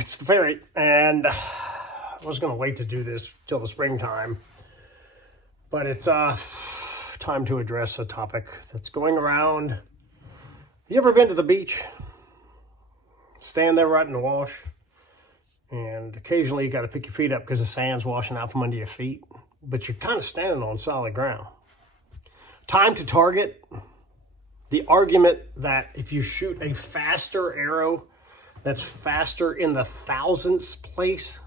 It's the ferret, and I was going to wait to do this till the springtime, but it's time to address a topic that's going around. You ever been to the beach? Stand there right in the wash, and occasionally you got to pick your feet up because the sand's washing out from under your feet, but you're kind of standing on solid ground. Time to target. The argument that if you shoot a faster arrow that's faster in the thousandths place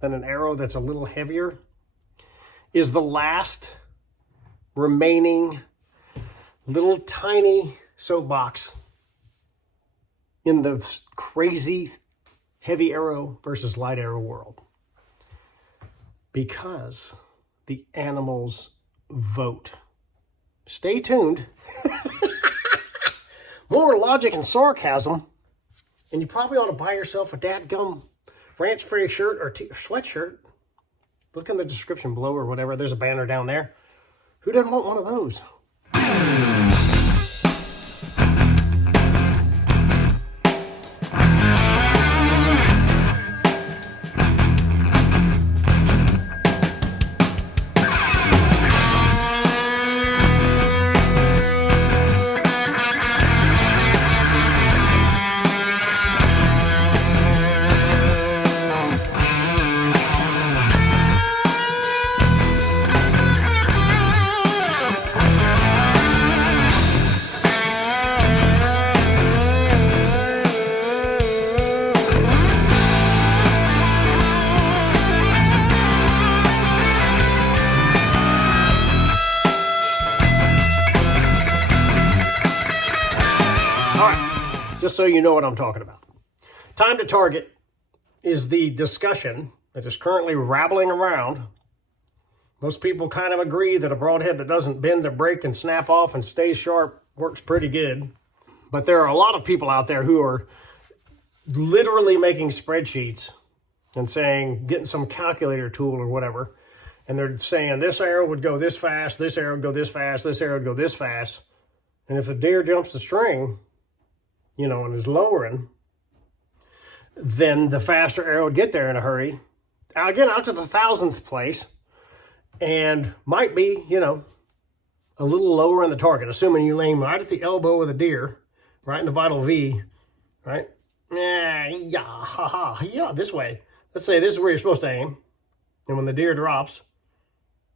than an arrow that's a little heavier is the last remaining little tiny soapbox in the crazy heavy arrow versus light arrow world. Because the animals vote. Stay tuned. More logic and sarcasm. And you probably ought to buy yourself a dadgum Ranch Fairy shirt or sweatshirt. Look in the description below or whatever. There's a banner down there. Who doesn't want one of those? Just so you know what I'm talking about. Time to target is the discussion that is currently rattling around. Most people kind of agree that a broadhead that doesn't bend or break and snap off and stays sharp works pretty good. But there are a lot of people out there who are literally making spreadsheets and saying, getting some calculator tool or whatever, and they're saying this arrow would go this fast, this arrow would go this fast, this arrow would go this fast. And if the deer jumps the string, and is lowering, then the faster arrow would get there in a hurry. Again, out to the thousandth place, and might be, a little lower in the target, assuming you aim right at the elbow of the deer, right in the vital V, right? Yeah, this way. Let's say this is where you're supposed to aim, and when the deer drops,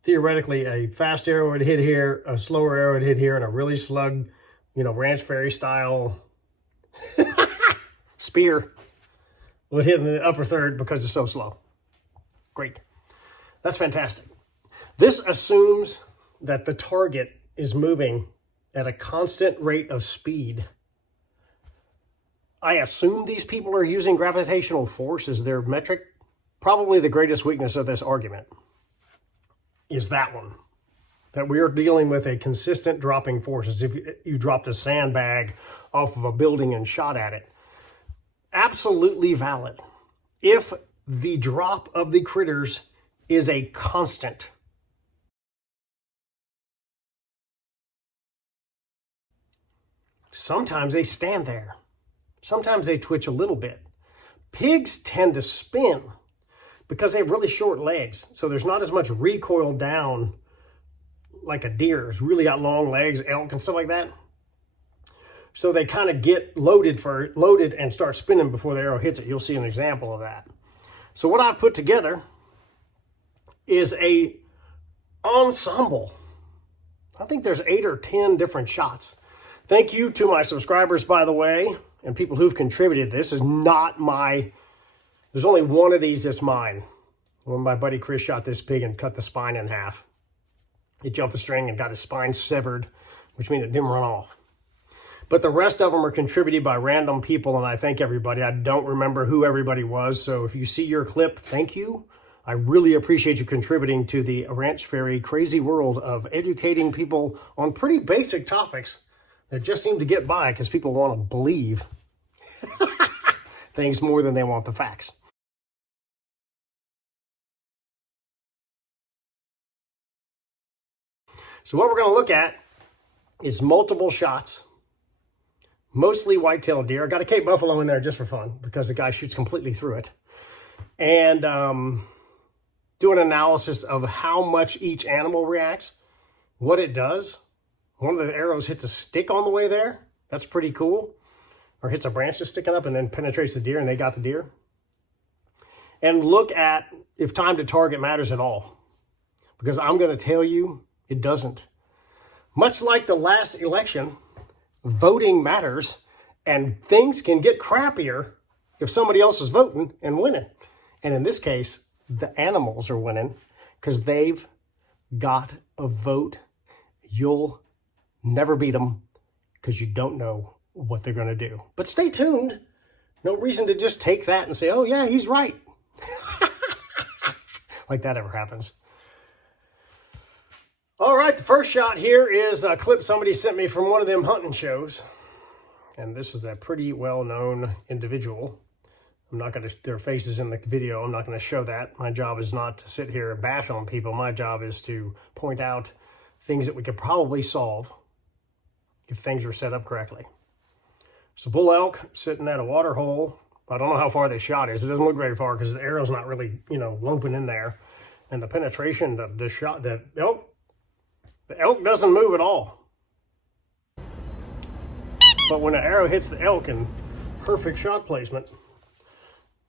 theoretically, a fast arrow would hit here, a slower arrow would hit here, and a really slug, Ranch Fairy style spear would hit in the upper third because it's so slow. Great. That's fantastic. This assumes that the target is moving at a constant rate of speed. I assume these people are using gravitational force as their metric. Probably the greatest weakness of this argument is that one. That we are dealing with a consistent dropping force, as if you dropped a sandbag off of a building and shot at it. Absolutely valid. If the drop of the critters is a constant. Sometimes they stand there. Sometimes they twitch a little bit. Pigs tend to spin because they have really short legs, so there's not as much recoil down like a deer. It's really got long legs, elk and stuff like that. So they kind of get loaded and start spinning before the arrow hits it. You'll see an example of that. So what I've put together is a ensemble. I think there's 8 or 10 different shots. Thank you to my subscribers, by the way, and people who've contributed. This is not there's only one of these that's mine. When my buddy Chris shot this pig and cut the spine in half. He jumped the string and got his spine severed, which means it didn't run off. But the rest of them are contributed by random people, and I thank everybody. I don't remember who everybody was, so if you see your clip, thank you. I really appreciate you contributing to the Ranch Fairy crazy world of educating people on pretty basic topics that just seem to get by because people want to believe things more than they want the facts. So what we're going to look at is multiple shots, mostly white-tailed deer. I got a Cape buffalo in there just for fun because the guy shoots completely through it. And do an analysis of how much each animal reacts, what it does. One of the arrows hits a stick on the way there. That's pretty cool. Or hits a branch that's sticking up and then penetrates the deer and they got the deer. And look at if time to target matters at all. Because I'm going to tell you, it doesn't. Much like the last election, voting matters, and things can get crappier if somebody else is voting and winning. And in this case, the animals are winning because they've got a vote. You'll never beat them because you don't know what they're going to do. But stay tuned. No reason to just take that and say, oh yeah, he's right. Like that ever happens. All right, the first shot here is a clip somebody sent me from one of them hunting shows. And this is a pretty well-known individual. I'm not going to, their faces in the video, I'm not going to show that. My job is not to sit here and bash on people. My job is to point out things that we could probably solve if things were set up correctly. So bull elk sitting at a water hole. I don't know how far this shot is. It doesn't look very far because the arrow's not really, loping in there. And the penetration, the shot, the elk doesn't move at all. But when the arrow hits the elk in perfect shot placement,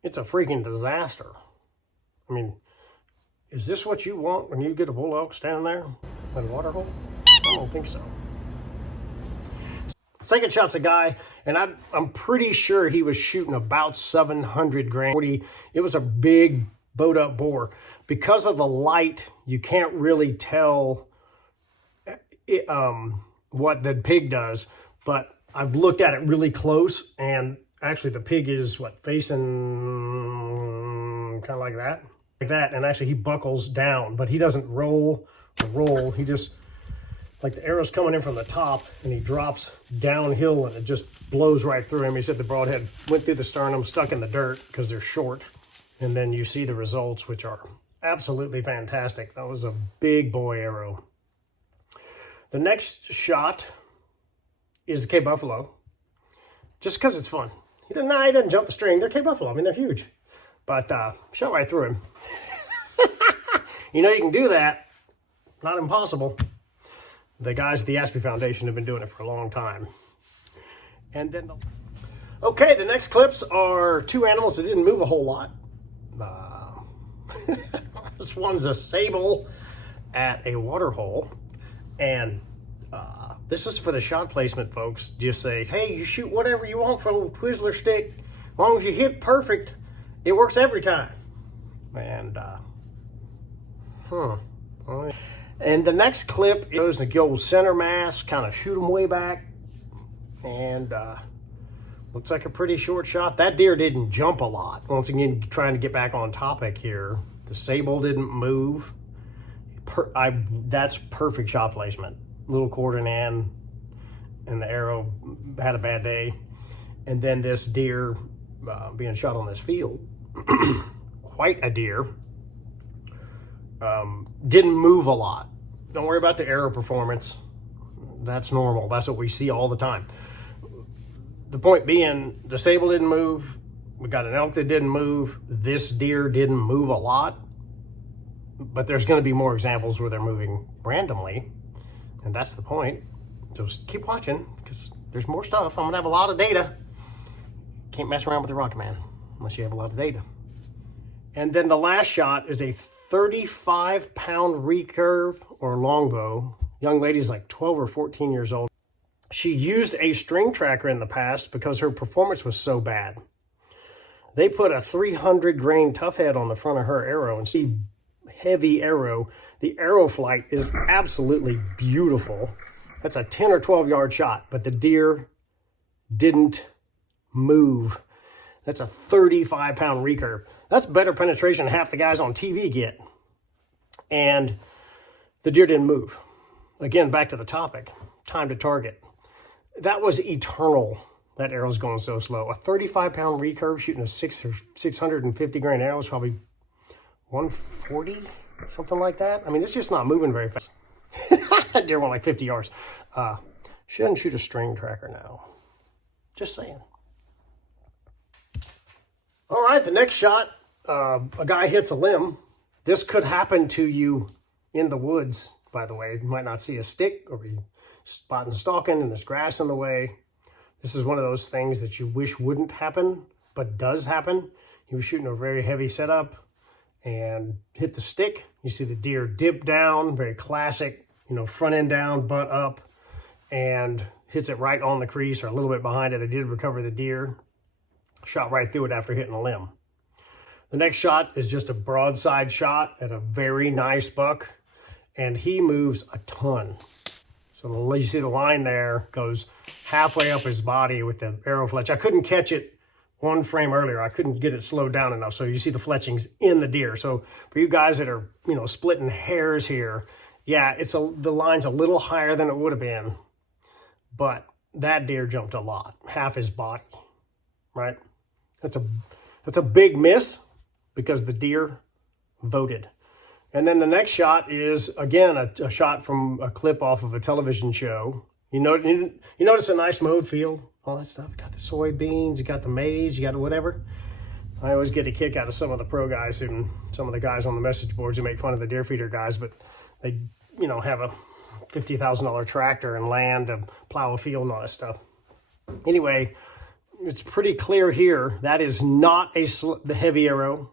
it's a freaking disaster. I mean, is this what you want when you get a bull elk standing there at a water hole? I don't think so. Second shot's a guy, and I'm pretty sure he was shooting about 700 grain. It was a big bowed up boar. Because of the light, you can't really tell what the pig does, but I've looked at it really close, and actually the pig is facing kind of like that, and actually he buckles down, but he doesn't roll, he just, like the arrow's coming in from the top and he drops downhill and it just blows right through him. He said the broadhead went through the sternum, stuck in the dirt because they're short, and then you see the results, which are absolutely fantastic. That was a big boy arrow. The next shot is the Cape buffalo, just because it's fun. He doesn't jump the string. They're Cape buffalo. I mean, they're huge. But shot right through him. You can do that. Not impossible. The guys at the Aspie Foundation have been doing it for a long time. And then, okay, the next clips are two animals that didn't move a whole lot. This one's a sable at a water hole. And this is for the shot placement, folks. Just say, hey, you shoot whatever you want from a Twizzler stick. As long as you hit perfect, it works every time. And, And the next clip goes the old center mass, kind of shoot them way back. And looks like a pretty short shot. That deer didn't jump a lot. Once again, trying to get back on topic here. The sable didn't move. That's perfect shot placement. Little coordinate and the arrow had a bad day. And then this deer being shot on this field, quite a deer, didn't move a lot. Don't worry about the arrow performance. That's normal. That's what we see all the time. The point being, the sable didn't move. We got an elk that didn't move. This deer didn't move a lot. But there's going to be more examples where they're moving randomly. And that's the point. So just keep watching because there's more stuff. I'm going to have a lot of data. Can't mess around with the Rocket Man unless you have a lot of data. And then the last shot is a 35-pound recurve or longbow. Young lady's like 12 or 14 years old. She used a string tracker in the past because her performance was so bad. They put a 300 grain tough head on the front of her arrow and see heavy arrow. The arrow flight is absolutely beautiful. That's a 10 or 12 yard shot, but the deer didn't move. That's a 35-pound recurve. That's better penetration than half the guys on TV get. And the deer didn't move. Again, back to the topic, time to target. That was eternal. That arrow's going so slow. A 35-pound recurve shooting a 650 grain arrow is probably 140, something like that. I mean, it's just not moving very fast. Deer went like 50 yards. She doesn't shoot a string tracker now. Just saying. All right, the next shot, a guy hits a limb. This could happen to you in the woods, by the way. You might not see a stick or be spotting stalking and there's grass in the way. This is one of those things that you wish wouldn't happen, but does happen. You were shooting a very heavy setup and hit the stick. You see the deer dip down, very classic, front end down, butt up, and hits it right on the crease or a little bit behind it. They did recover the deer, shot right through it after hitting a limb. The next shot is just a broadside shot at a very nice buck, and he moves a ton. So you see the line there goes halfway up his body with the arrow fletch. I couldn't catch it one frame earlier. I couldn't get it slowed down enough. So you see the fletchings in the deer. So for you guys that are, splitting hairs here, yeah, the line's a little higher than it would have been, but that deer jumped a lot, half his body, right? That's a big miss because the deer voted. And then the next shot is, again, a shot from a clip off of a television show. You notice a nice mowed field, all that stuff. You got the soybeans, you got the maize, you got whatever. I always get a kick out of some of the pro guys and some of the guys on the message boards who make fun of the deer feeder guys, but they, have a $50,000 tractor and land to plow a field and all that stuff. Anyway, it's pretty clear here that is not the heavy arrow.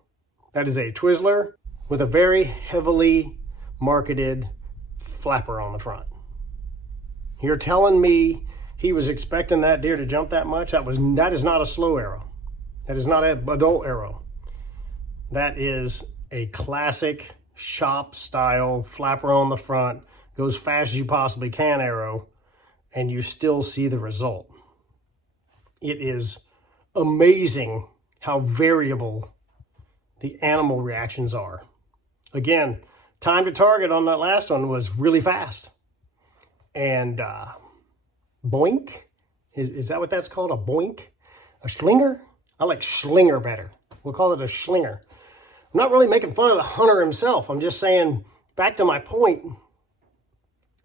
That is a Twizzler with a very heavily marketed flapper on the front. You're telling me he was expecting that deer to jump that much? That is not a slow arrow. That is not an adult arrow. That is a classic shop style flapper on the front, goes fast as you possibly can arrow, and you still see the result. It is amazing how variable the animal reactions are. Again, time to target on that last one was really fast. And boink, is that what that's called? A boink? A schlinger? I like schlinger better. We'll call it a schlinger. I'm not really making fun of the hunter himself. I'm just saying, back to my point,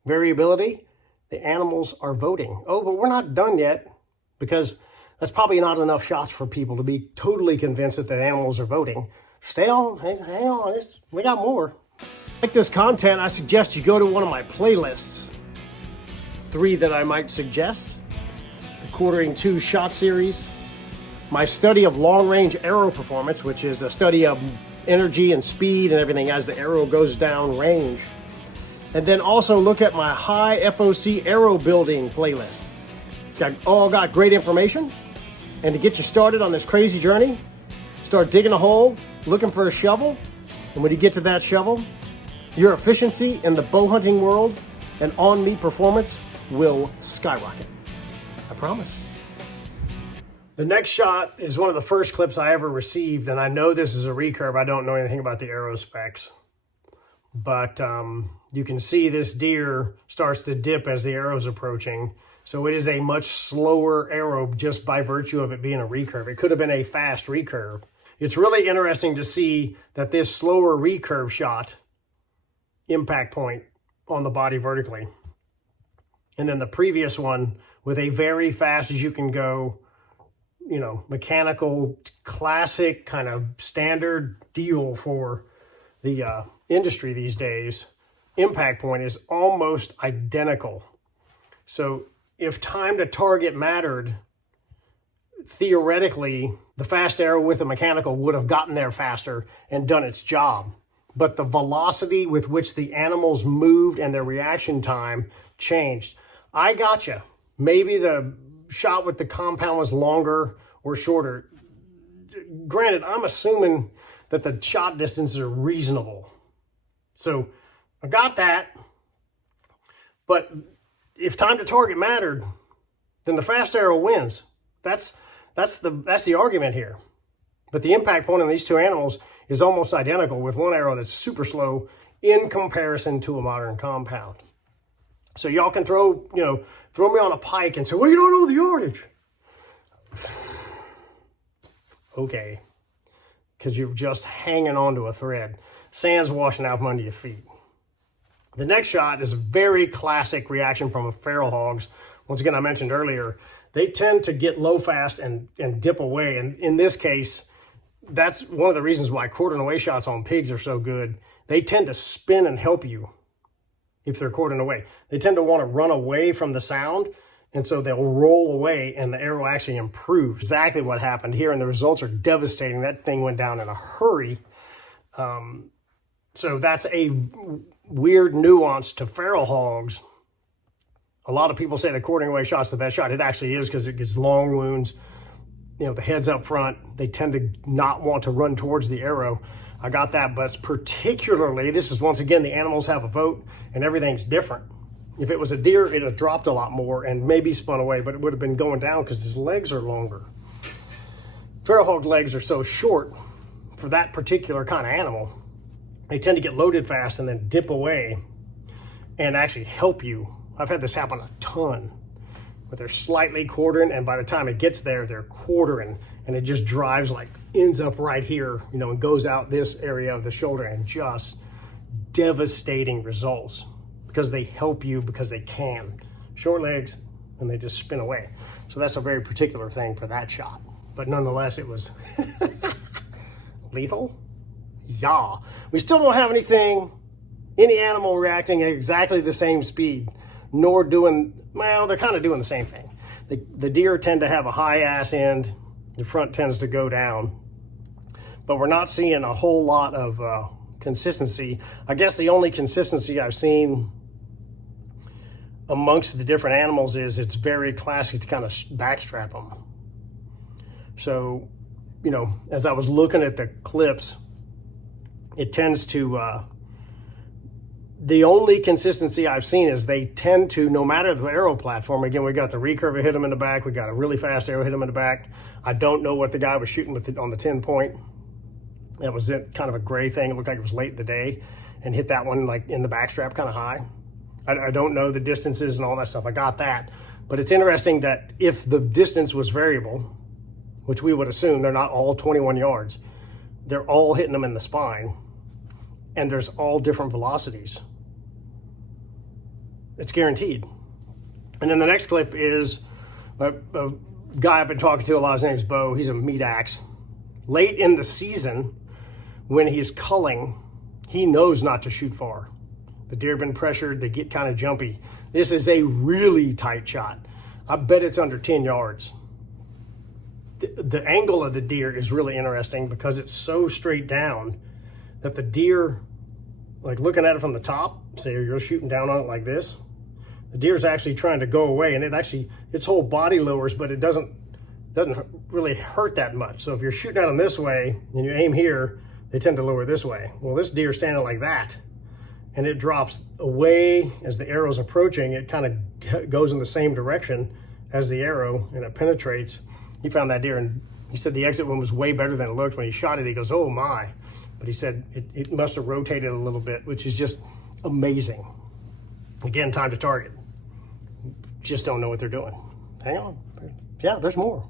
variability, the animals are voting. Oh, but we're not done yet, because that's probably not enough shots for people to be totally convinced that the animals are voting. Stay on, hang on, we got more. Like this content, I suggest you go to one of my playlists. 3 that I might suggest: the Quartering 2 Shot Series, my study of long-range arrow performance, which is a study of energy and speed and everything as the arrow goes down range. And then also look at my high FOC arrow building playlist. It's got great information. And to get you started on this crazy journey, start digging a hole, looking for a shovel, and when you get to that shovel, your efficiency in the bow hunting world and on-meat performance will skyrocket. I promise. The next shot is one of the first clips I ever received, and I know this is a recurve. I don't know anything about the arrow specs, but you can see this deer starts to dip as the arrow's approaching. So it is a much slower arrow just by virtue of it being a recurve. It could have been a fast recurve. It's really interesting to see that this slower recurve shot, impact point on the body vertically. And then the previous one with a very fast as you can go, mechanical, classic kind of standard deal for the industry these days. Impact point is almost identical. So if time to target mattered, theoretically, the fast arrow with the mechanical would have gotten there faster and done its job. But the velocity with which the animals moved and their reaction time changed. I gotcha. Maybe the shot with the compound was longer or shorter. Granted, I'm assuming that the shot distances are reasonable. So I got that. But if time to target mattered, then the fast arrow wins. That's the argument here. But the impact point on these two animals is almost identical, with one arrow that's super slow in comparison to a modern compound. So y'all can throw me on a pike and say, well, you don't know the yardage. Okay, because you're just hanging onto a thread. Sand's washing out from under your feet. The next shot is a very classic reaction from a feral hogs. Once again, I mentioned earlier, they tend to get low fast and dip away. And in this case, that's one of the reasons why quartering away shots on pigs are so good. They tend to spin and help you if they're quartering away. They tend to want to run away from the sound, and so they'll roll away and the arrow actually improves. Exactly what happened here, and the results are devastating. That thing went down in a hurry. So that's a weird nuance to feral hogs. A lot of people say the quartering away shot's the best shot. It actually is, because it gets long wounds. You know, the head's up front. They tend to not want to run towards the arrow. I got that, but particularly, this is once again, the animals have a vote and everything's different. If it was a deer, it'd have dropped a lot more and maybe spun away, but it would have been going down because his legs are longer. Feral hog legs are so short for that particular kind of animal. They tend to get loaded fast and then dip away and actually help you. I've had this happen a ton, but they're slightly quartering, and by the time it gets there, they're quartering, and it just drives, like, ends up right here, you know, and goes out this area of the shoulder, and just devastating results because they help you because they can. Short legs, and they just spin away. So that's a very particular thing for that shot. But nonetheless, it was lethal. Yeah. We still don't have any animal reacting at exactly the same speed, nor doing, well, they're kind of doing the same thing. The deer tend to have a high ass end. The front tends to go down. But we're not seeing a whole lot of consistency. I guess the only consistency I've seen amongst the different animals is it's very classic to kind of backstrap them. So, you know, as I was looking at the clips, it tends to, the only consistency I've seen is they tend to, no matter the arrow platform, again, we got the recurve hit him in the back, we got a really fast arrow hit him in the back. I don't know what the guy was shooting with on the 10 point. That was it, kind of a gray thing. It looked like it was late in the day, and hit that one like in the backstrap kind of high. I don't know the distances and all that stuff. I got that. But it's interesting that if the distance was variable, which we would assume they're not all 21 yards, they're all hitting them in the spine, and there's all different velocities. It's guaranteed. And then the next clip is a guy I've been talking to a lot. His name's Bo. He's a meat axe. Late in the season, when he's culling, he knows not to shoot far. The deer have been pressured. They get kind of jumpy. This is a really tight shot. I bet it's under 10 yards. The angle of the deer is really interesting because it's so straight down that the deer, like looking at it from the top, say you're shooting down on it like this, the deer's actually trying to go away, and its whole body lowers, but it doesn't really hurt that much. So if you're shooting at them this way and you aim here, they tend to lower this way. Well, this deer's standing like that, and it drops away as the arrow's approaching. It kind of goes in the same direction as the arrow, and it penetrates. He found that deer, and he said the exit wound was way better than it looked. When he shot it, he goes, oh my. But he said it must have rotated a little bit, which is just amazing. Again, time to target. Just don't know what they're doing. Hang on. Yeah, there's more.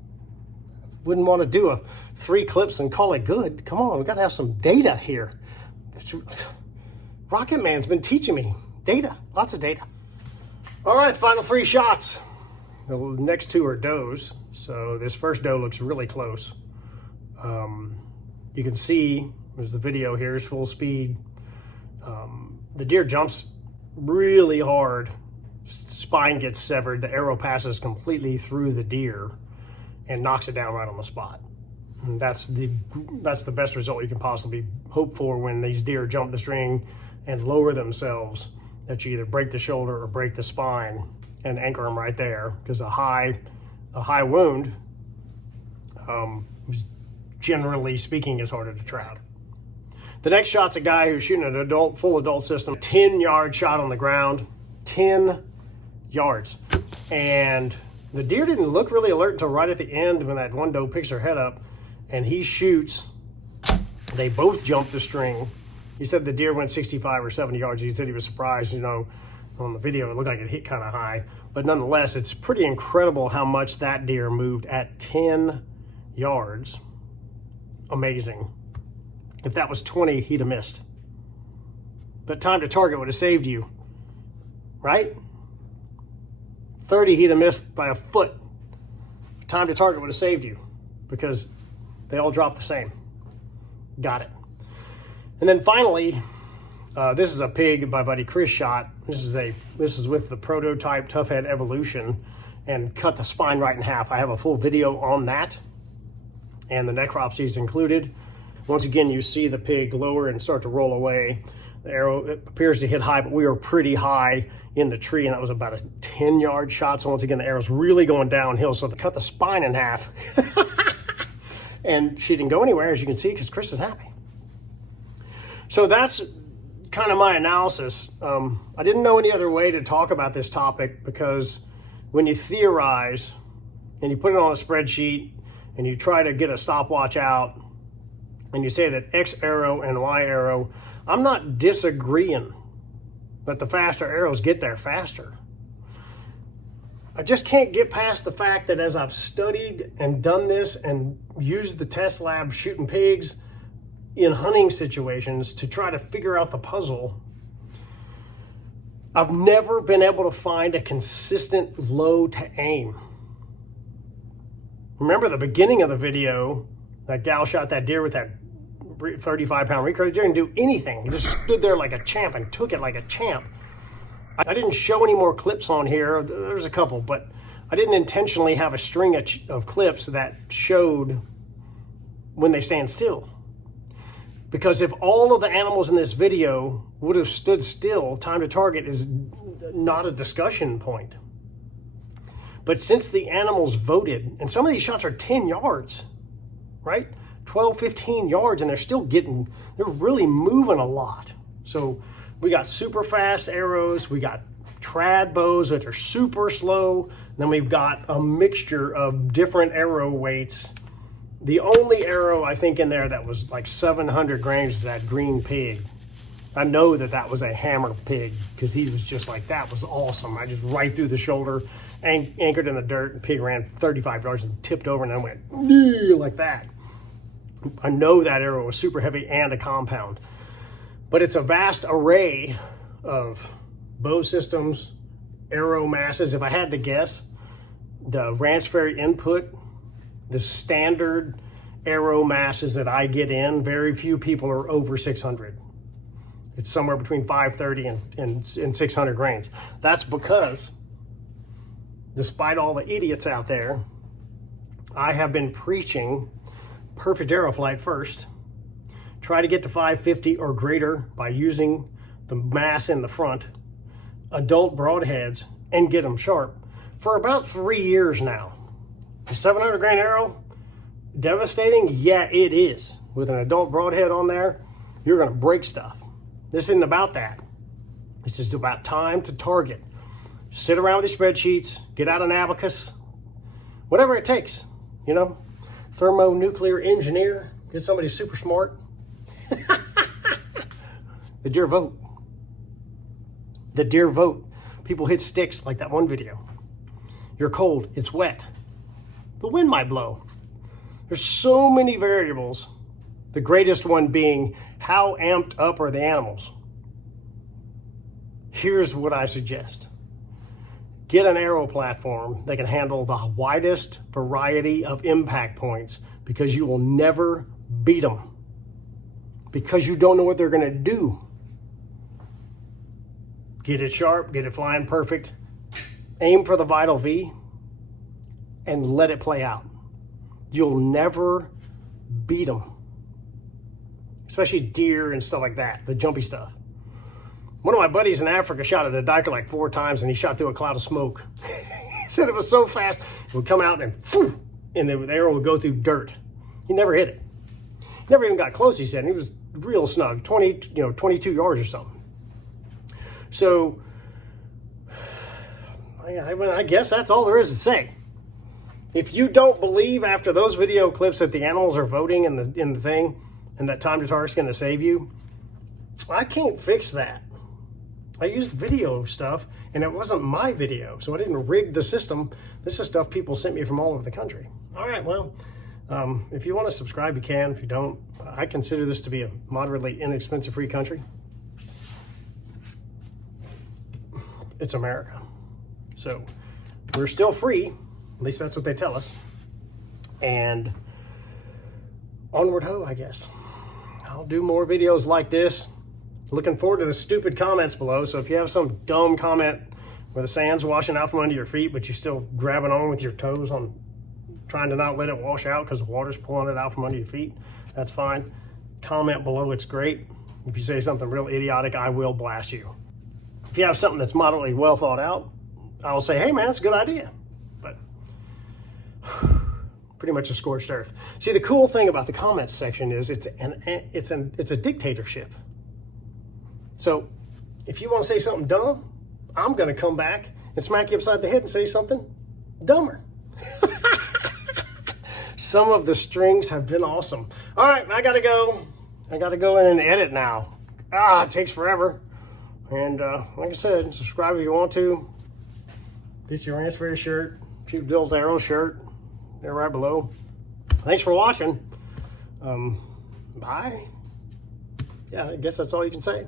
Wouldn't want to do 3 clips and call it good. Come on, we got to have some data here. Rocket Man's been teaching me data, lots of data. All right, final 3 shots. The next 2 are does. So this first doe looks really close. You can see, there's the video here, it's full speed. The deer jumps really hard. Spine gets severed. The arrow passes completely through the deer and knocks it down right on the spot. And that's the best result you can possibly hope for when these deer jump the string and lower themselves, that you either break the shoulder or break the spine and anchor them right there, because a high wound, generally speaking, is harder to track. The next shot's a guy who's shooting an full adult system, 10-yard shot on the ground, 10 yards. And the deer didn't look really alert until right at the end when that one doe picks her head up and he shoots. They both jumped the string. He said the deer went 65 or 70 yards. He said he was surprised, you know, on the video it looked like it hit kind of high. But nonetheless, it's pretty incredible how much that deer moved at 10 yards. Amazing. If that was 20, he'd have missed. But time to target would have saved you, right? 30, he'd have missed by a foot. time to target would have saved you because they all drop the same. Got it. And then finally, this is a pig my buddy Chris shot. This is with the prototype Tough Head Evolution, and cut the spine right in half. I have a full video on that, and the necropsy is included. Once again, you see the pig lower and start to roll away. The arrow, it appears to hit high, but we were pretty high in the tree, and that was about a 10-yard shot. So once again, the arrow's really going downhill. So they cut the spine in half. And she didn't go anywhere, as you can see, because Chris is happy. So that's kind of my analysis. I didn't know any other way to talk about this topic, because when you theorize and you put it on a spreadsheet and you try to get a stopwatch out and you say that X arrow and Y arrow, I'm not disagreeing that the faster arrows get there faster. I just can't get past the fact that as I've studied and done this and used the test lab shooting pigs in hunting situations to try to figure out the puzzle, I've never been able to find a consistent low to aim. Remember the beginning of the video, that gal shot that deer with that 35-pound recurve. He didn't do anything. He just stood there like a champ and took it like a champ. I didn't show any more clips on here. There's a couple, but I didn't intentionally have a string of clips that showed when they stand still. Because if all of the animals in this video would have stood still, time to target is not a discussion point. But since the animals voted, and some of these shots are 10 yards, right? 12, 15 yards, and they're really moving a lot. So we got super fast arrows, we got trad bows, which are super slow, and then we've got a mixture of different arrow weights. The only arrow I think in there that was like 700 grains is that green pig. I know that was a hammer pig, because he was just like, that was awesome. I just right through the shoulder, anchored in the dirt, and pig ran 35 yards and tipped over and then went like that. I know that arrow was super heavy and a compound. But it's a vast array of bow systems, arrow masses. If I had to guess, the Ranch Fairy input, the standard arrow masses that I get in, very few people are over 600. It's somewhere between 530 and 600 grains. That's because, despite all the idiots out there, I have been preaching perfect arrow flight first. Try to get to 550 or greater by using the mass in the front, adult broadheads, and get them sharp for about 3 years now. The 700 grain arrow, devastating? Yeah, it is. With an adult broadhead on there, you're going to break stuff. This isn't about that. This is about time to target. Sit around with your spreadsheets, get out an abacus, whatever it takes, thermonuclear engineer, get somebody super smart. The deer vote. The deer vote. People hit sticks like that one video. You're cold, it's wet. The wind might blow. There's so many variables. The greatest one being, how amped up are the animals? Here's what I suggest. Get an arrow platform that can handle the widest variety of impact points, because you will never beat them. Because you don't know what they're going to do. Get it sharp, get it flying perfect, aim for the vital V, and let it play out. You'll never beat them. Especially deer and stuff like that, the jumpy stuff. One of my buddies in Africa shot at a diker like 4 times, and he shot through a cloud of smoke. He said it was so fast, it would come out and phew, and the arrow would go through dirt. He never hit it. Never even got close, he said. He was real snug, 22 yards or something. So, I guess that's all there is to say. If you don't believe after those video clips that the animals are voting in the thing, and that time to target's going to save you, I can't fix that. I used video stuff, and it wasn't my video, so I didn't rig the system. This is stuff people sent me from all over the country. All right, well, if you want to subscribe, you can. If you don't, I consider this to be a moderately inexpensive free country. It's America. So we're still free. At least that's what they tell us. And onward ho, I guess. I'll do more videos like this. Looking forward to the stupid comments below. So if you have some dumb comment where the sand's washing out from under your feet, but you're still grabbing on with your toes on trying to not let it wash out because the water's pulling it out from under your feet, that's fine. Comment below, it's great. If you say something real idiotic, I will blast you. If you have something that's moderately well thought out, I'll say, hey man, that's a good idea. But pretty much a scorched earth. See, the cool thing about the comments section is it's a dictatorship. So if you want to say something dumb, I'm going to come back and smack you upside the head and say something dumber. Some of the strings have been awesome. All right, I got to go. I got to go in and edit now. It takes forever. And like I said, subscribe if you want to. Get your Ranch Fairy shirt. Shoot Bill's Arrow shirt. They're right below. Thanks for watching. Bye. Yeah, I guess that's all you can say.